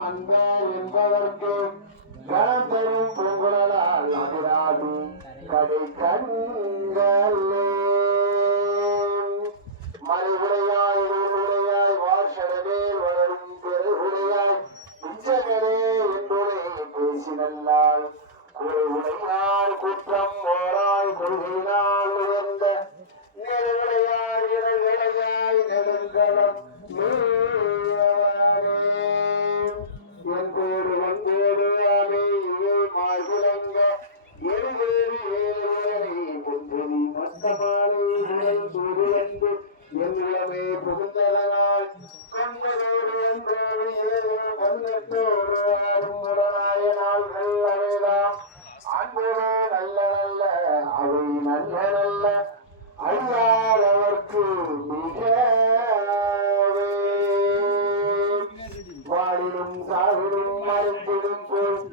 அன்பே என்பதற்கு கணத்தரும் பொங்குழலால் அதிராதி கடை கண்களே மறைவுடையாய் உடையாய் வார்ஷடவேல் வளரும் பெருகுடையாய் பிச்சகரே என்றுரை பேசினல்லால் குறைவுடையாய் குற்றம் ஓராய் கொள்கையினால் உயர்ந்த நிறைவுடையாய் இடர்களையாய் நெடுங்கலம் அல்லாதவர்க்கு வாடிடும் சாவிடும் மருந்திடும் போல்